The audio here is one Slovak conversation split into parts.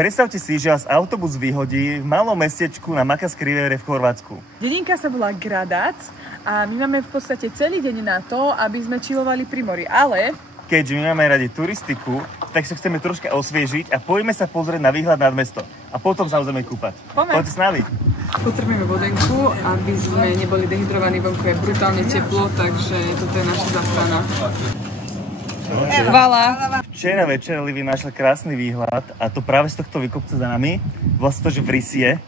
Predstavte si, že vás autobus vyhodí v malom mestečku na Makassky Riviere v Chorvátsku. Dedinka sa volá Gradec a my máme v podstate celý deň na to, aby sme chillovali pri mori, ale keďže my máme radi turistiku, tak sa chceme troška osviežiť a poďme sa pozrieť na výhľad nad mesto. A potom sa budeme kúpať. Poďte s nami. Potrebujeme vodenku, aby sme neboli dehydrovaní, vonku je brutálne teplo, takže toto je naša záchrana. Vala. Včera večer Livy našla krásny výhľad a to práve z tohto výkopca za nami, vlastne to, že Vrysie.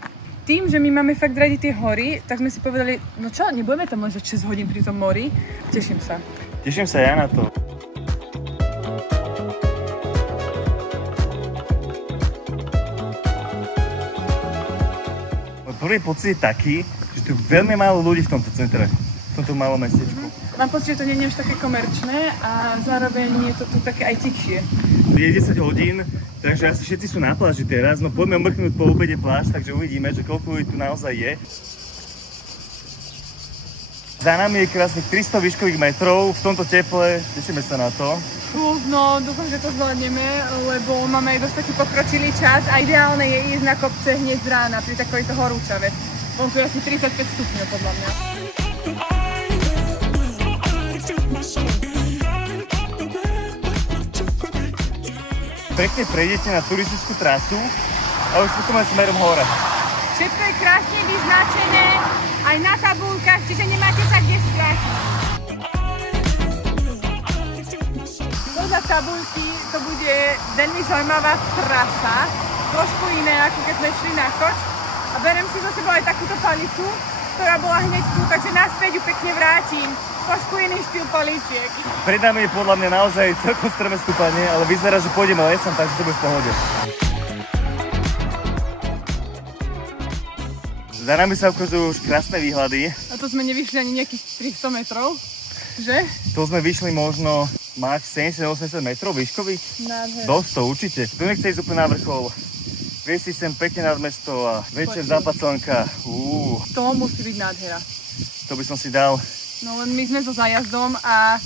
Tým, že my máme fakt radi tie hory, tak sme si povedali, no čo, nebudeme tam ležať 6 hodín pri tom mori. Teším sa. Teším sa ja na to. Prvý pocit je taký, že tu je veľmi málo ľudí v tomto centre, v tomto malom mestečku. Mám pocit, že to nie je až také komerčné a zároveň je to tu také aj tichšie. Je 10 hodín, takže asi všetci sú na pláži teraz, no poďme omrknúť po obede pláž, takže uvidíme, že koľko ľudí tu naozaj je. Za nami je krásnych 300 výškových metrov, v tomto teple, tešíme sa na to. No, dúfam, že to zvládneme, lebo máme aj dosť taký pokročilý čas a ideálne je ísť na kopce hneď z rána pri takovejto horúčave. Vonku je asi 35 stupňov podľa mňa. Pekne prejdete na turistickú trasu a už potom aj smerom hore. Všetko je krásne vyznačené, aj na tabuľkách, čiže nemáte sa kde strátiť. Za tabuľky to bude veľmi zaujímavá trasa, trošku iné ako keď sme šli na Choč. A berem si zo sebou aj takúto palicu, ktorá bola hneď tu, takže naspäť ju pekne vrátim. Trošku iný štýl palíčiek. Pred nami je podľa mňa naozaj celkom strmé stúpanie, ale vyzerá, že pôjdeme lesom, takže to bude v pohode. Za nami sa ukazujú už krásne výhľady. A to sme nevyšli ani nejakých 300 metrov, že? To sme vyšli možno máš 70-80 metrov výškových? Nádhera. Dosť to určite. Tu nechce ísť úplne na vrchol. Vieš si sem pekne nad mesto a večer západ slnka. To musí byť nádhera. To by som si dal. No len my sme so zájazdom a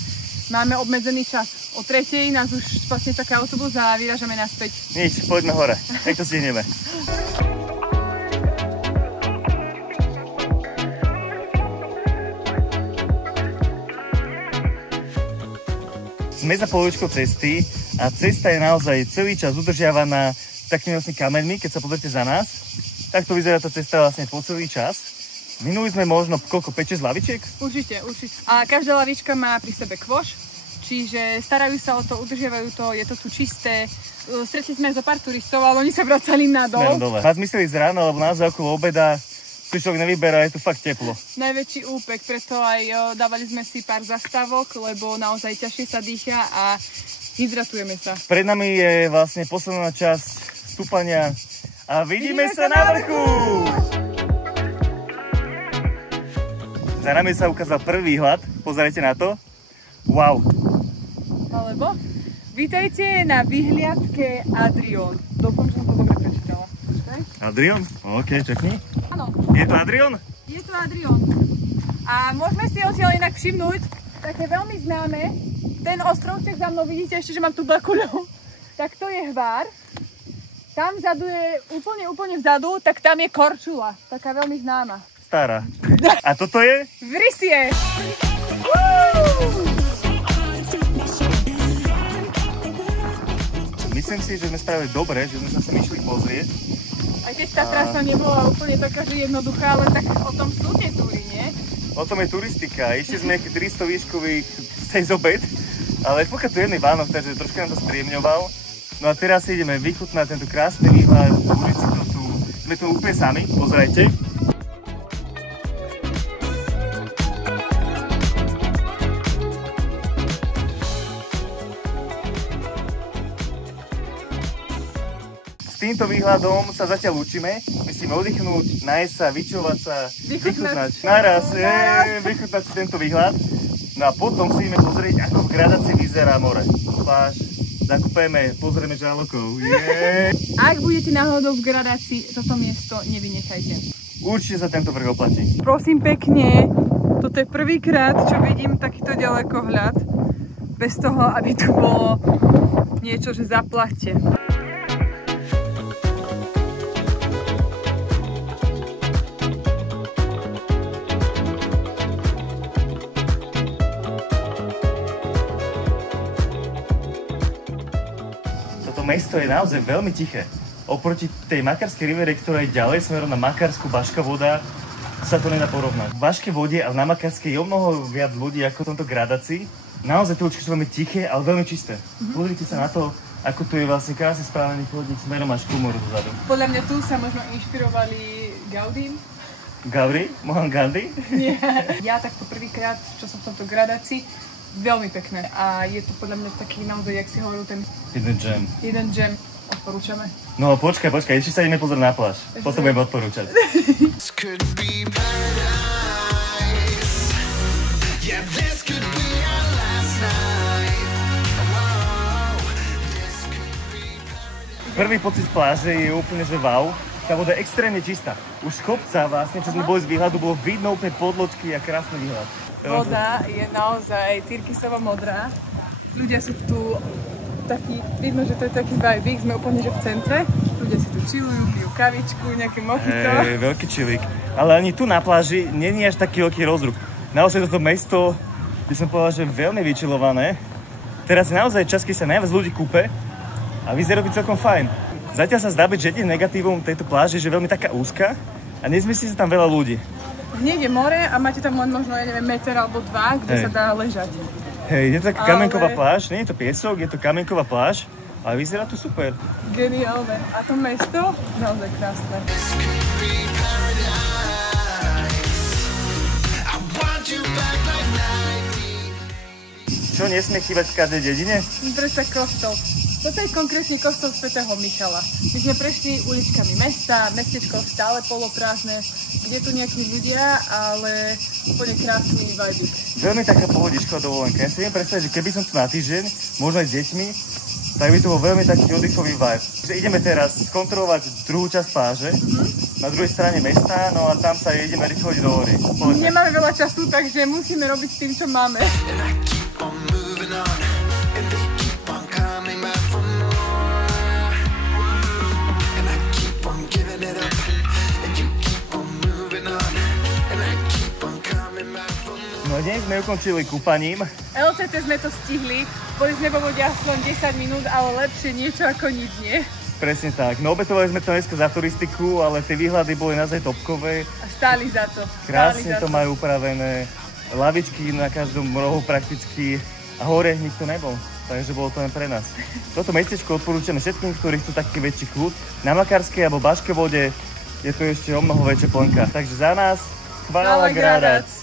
máme obmedzený čas. O 3:00 nás už vlastne čaká autobus a vyrážame naspäť. Nič, poďme hore. Tak to stihneme. Sme za polovičkou cesty a cesta je naozaj celý čas udržiavaná takými vlastne kameňmi, keď sa pozrite za nás. Takto vyzerá tá cesta vlastne po celý čas. Minuli sme možno koľko, 5-6 lavičiek? Určite. A každá lavička má pri sebe kvoš, čiže starajú sa o to, udržiavajú to, je to tu čisté. Stretli sme zo pár turistov, ale oni sa vracali nadol. Má zmysel ísť ráno, lebo naozaj okolo obeda si človek nevyberá, je tu fakt teplo. Najväčší úpek, preto aj dávali sme si pár zastávok, lebo naozaj ťažšie sa dýcha a hydratujeme sa. Pred nami je vlastne posledná časť stúpania a vidíme sa na vrchu! Za nami sa ukázal prvý výhľad, pozerajte na to. Wow! Alebo vítajte na vyhliadke Adrión. Dúfam, že som to dobre prečítala. Adrión? OK, čakni. Áno. Je to Adrión? Je to Adrión. A môžeme si odtiaľ inak všimnúť také veľmi známe. Ten ostrovček za mnou vidíte ešte, že mám tu bakuľu. Tak to je Hvár. Tam vzadu je úplne vzadu, tak tam je Korčula. Taká veľmi známa. Stará. A toto je? Vrysie. Myslím si, že sme spravili dobre, že sme sa sem išli pozrieť. Aj keď tá trasa nebola úplne taká, že jednoduchá, ale tak o tom sú tie túry, nie? O tom je turistika. Išli sme nejakých 300 výškových cez obed, ale pokiaľ tu jedný Vánok, takže troška nám to spriemňoval. No a teraz ideme vychutnať tento krásny výhľad, užít si to tu. Sme tu úplne sami, pozerajte. S týmto výhľadom sa zatiaľ učíme. Musíme oddychnúť, nájsť sa, vyčúvať sa, vychutnať. Naraz, vychutnať si tento výhľad. No a potom si ideme pozrieť, ako v Gradeci vyzerá more. Pláž, zakúpeme, pozrieme žralokov. Ak budete náhodou v Gradeci, toto miesto nevynechajte. Určite sa tento vrch oplatí. Prosím pekne, toto je prvýkrát, čo vidím takýto ďalekohľad. Bez toho, aby tu bolo niečo, že zaplaťte. mesto je naozaj veľmi tiché. Oproti tej Makarskej rivere, ktorá je ďalej smerom na Makarsku, Baška Voda, sa to nedá porovnať. V Baške Vode a na Makarskej je o mnoho viac ľudí ako v tomto Gradaci. Naozaj tie uličky sú veľmi tiché, ale veľmi čisté. Pozrite sa na to, ako tu je vlastne krásne správený chodník smerom až k moru dozadu. Podľa mňa tu sa možno inšpirovali Gaudí. Gauri? Mohan Gandhi? Nie. Ja takto prvýkrát, čo som v tomto Gradaci, veľmi pekné. A je to podľa mňa taký naozaj, jak si hovoril, ten... Jeden džem. Odporúčame. No počkaj, ešte sa ideme pozrieť na pláž. Potom budeme odporúčať. Prvý pocit z pláže je úplne, že wow. Tá voda je extrémne čistá. Už z kopca vlastne, čo sme boli z výhľadu, bolo vidno úplne podloďky a krásny výhľad. Voda je naozaj tyrkysová modrá. Ľudia sú tu taký, vidno, že to je taký vibe, sme úplne že v centre. Ľudia si tu chillujú, pijú kavičku, nejaké mojito. Veľký chillik. Ale ani tu na pláži nie je až taký veľký rozruch. Naozaj toto mesto, by som povedal, že je veľmi vyčilované. Teraz je naozaj čas, keď sa najviac ľudí kúpe a vyzerá byť celkom fajn. Zatiaľ sa zdá byť, že jediným negatívom tejto pláže je, že je veľmi taká úzka a nezmyslí sa tam veľa ľudí. Hneď je more a máte tam len možno, ja neviem, meter alebo dva, kde sa dá ležať. Hej, je to taká kamenková pláž, nie je to piesok, je to kamenková pláž, ale vyzerá to super. Geniálne. A to mesto, naozaj krásne. Čo nesmie chýbať v každej dedine? Predsa kostol. Toto je konkrétne kostol svätého Michala. My sme prešli uličkami mesta, mestečko stále poloprázdne, kde tu nejakí ľudia, ale úplne krásny vibe. Veľmi taká pohodičková dovolenka. Ja si viem predstaviť, že keby som tu na týždeň, možno aj s deťmi, tak by to bol veľmi taký oddychový vibe. Že ideme teraz skontrolovať druhú časť pláže, na druhej strane mesta, no a tam sa ideme rýchlo ísť do hory. Nemáme veľa času, takže musíme robiť s tým, čo máme. No dnes sme ukončili kúpaním. LTT sme to stihli, boli sme vo vode aspoň 10 minút, ale lepšie niečo ako nič, nie? Presne tak. No obetovali sme to dneska za turistiku, ale tie výhľady boli naozaj topkové. A stáli za to. Krásne to majú upravené. Lavičky na každom rohu prakticky a hore nikto nebol. Takže bolo to len pre nás. Toto mestečko odporúčame všetkým, ktorí chcú taký väčší kľud. Na Makarskej alebo Baške Vode je to ešte o mnoho väčšia plnka. Takže za nás chvála Gradac.